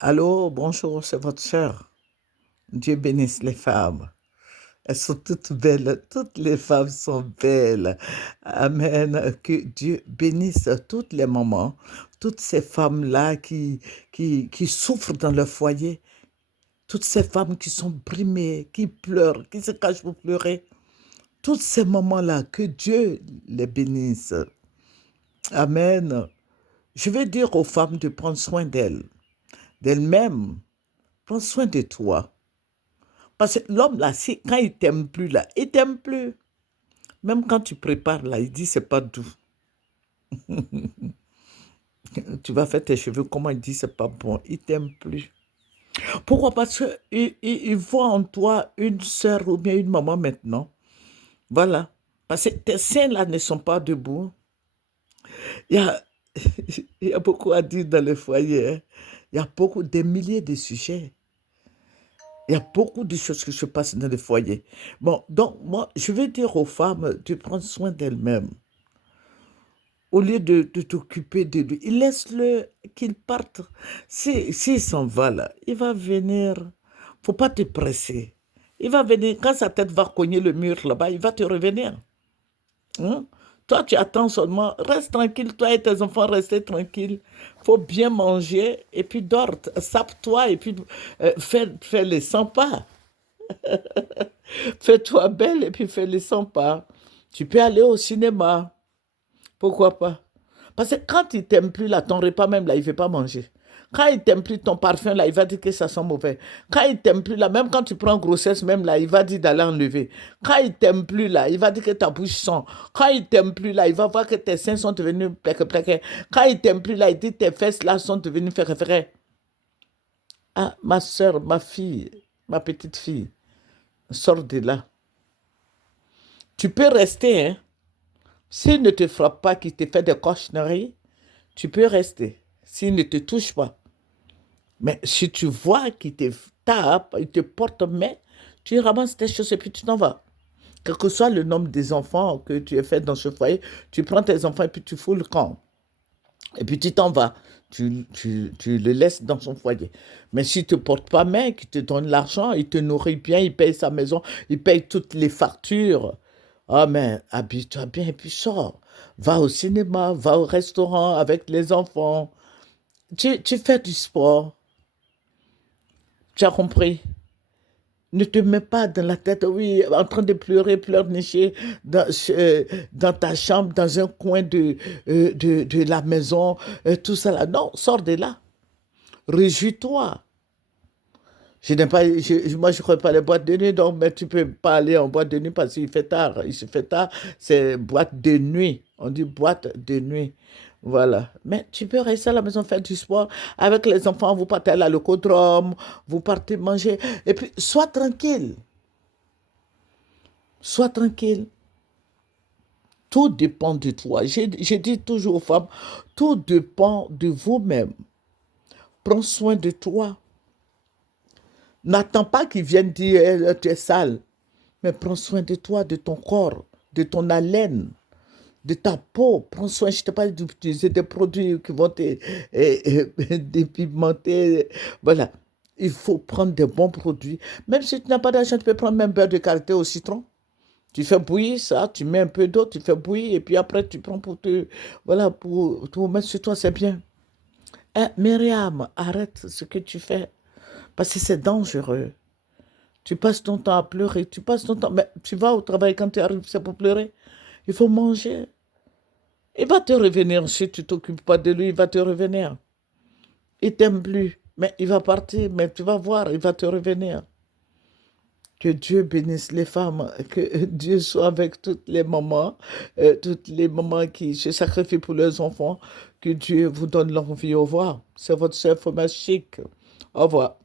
Allô, bonjour, c'est votre sœur. Dieu bénisse les femmes. Elles sont toutes belles, toutes les femmes sont belles. Amen. Que Dieu bénisse toutes les mamans, toutes ces femmes-là qui souffrent dans leur foyer, toutes ces femmes qui sont brimées, qui pleurent, qui se cachent pour pleurer. Toutes ces mamans-là, que Dieu les bénisse. Amen. Je vais dire aux femmes de prendre soin d'elles, d'elles-mêmes. Prends soin de toi. Parce que l'homme, là, quand il t'aime plus, là, il t'aime plus. Même quand tu prépares, là, il dit c'est pas doux. Tu vas faire tes cheveux, comment il dit c'est pas bon. Il t'aime plus. Pourquoi? Parce qu'il voit en toi une sœur ou bien une maman maintenant. Voilà. Parce que tes seins, là, ne sont pas debout. Il y a, il y a beaucoup à dire dans le foyer, hein. Il y a beaucoup, des milliers de sujets. Il y a beaucoup de choses qui se passent dans le foyer. Bon, donc, moi, je vais dire aux femmes de prendre soin d'elles-mêmes. Au lieu de t'occuper de lui, laisse-le qu'il parte. S'il s'en va là, il va venir. Faut pas te presser. Il va venir, quand sa tête va cogner le mur là-bas, il va te revenir. Hein? Toi, tu attends seulement, reste tranquille, toi et tes enfants, restez tranquilles. Faut bien manger et puis dors, sape-toi et puis fais les 100 pas. Fais-toi belle et puis fais les 100 pas. Tu peux aller au cinéma. Pourquoi pas? Parce que quand il t'aime plus, là, ton repas même, là, il ne veut pas manger. Quand il t'aime plus, ton parfum, là, il va dire que ça sent mauvais. Quand il t'aime plus, là, même quand tu prends grossesse, même, là, il va dire d'aller enlever. Quand il t'aime plus, là, il va dire que ta bouche sent. Quand il t'aime plus, là, il va voir que tes seins sont devenus plaqués. Quand il t'aime plus, là, il dit que tes fesses, là, sont devenues ferrées. Ah, ma soeur, ma fille, ma petite fille, sors de là. Tu peux rester, hein. S'il ne te frappe pas, qu'il te fait des cochonneries, tu peux rester. S'il ne te touche pas. Mais si tu vois qu'il te tape, il te porte main, tu ramasses tes choses et puis tu t'en vas. Quel que soit le nombre des enfants que tu as fait dans ce foyer, tu prends tes enfants et puis tu fous le camp. Et puis tu t'en vas. Tu le laisses dans son foyer. Mais s'il ne te porte pas main, qu'il te donne l'argent, il te nourrit bien, il paye sa maison, il paye toutes les factures. Ah, mais habille-toi bien et puis sors. Va au cinéma, va au restaurant avec les enfants. Tu fais du sport. Tu as compris? Ne te mets pas dans la tête, oui, en train de pleurer, pleurnicher dans ta chambre, dans un coin de la maison, tout ça là. Non, sors de là. Réjouis-toi. Je n'ai pas, moi, je ne crois pas les boîtes de nuit, donc, mais tu peux pas aller en boîte de nuit parce qu'il fait tard. Il se fait tard, c'est boîte de nuit. On dit boîte de nuit. Voilà. Mais tu peux rester à la maison faire du sport avec les enfants. Vous partez à la locodrome, vous partez manger. Et puis, sois tranquille. Sois tranquille. Tout dépend de toi. J'ai dit toujours aux femmes, tout dépend de vous-même. Prends soin de toi. N'attends pas qu'ils viennent dire tu es sale. Mais prends soin de toi, de ton corps, de ton haleine, de ta peau. Prends soin, je ne te parle d'utiliser des produits qui vont te dépigmenter. Voilà. Il faut prendre des bons produits. Même si tu n'as pas d'argent, tu peux prendre même beurre de qualité au citron. Tu fais bouillir ça, tu mets un peu d'eau, tu fais bouillir et puis après tu prends pour te, voilà, pour te mettre sur toi, c'est bien. Hein, Myriam, arrête ce que tu fais parce que c'est dangereux. Tu passes ton temps à pleurer, tu passes ton temps, mais tu vas au travail quand tu arrives, c'est pour pleurer. Il faut manger. Il va te revenir si tu t'occupes pas de lui, il va te revenir. Il t'aime plus, mais il va partir, mais tu vas voir, il va te revenir. Que Dieu bénisse les femmes, que Dieu soit avec toutes les mamans qui se sacrifient pour leurs enfants, que Dieu vous donne leur vie. Au revoir. C'est votre sœur Chic. Au revoir.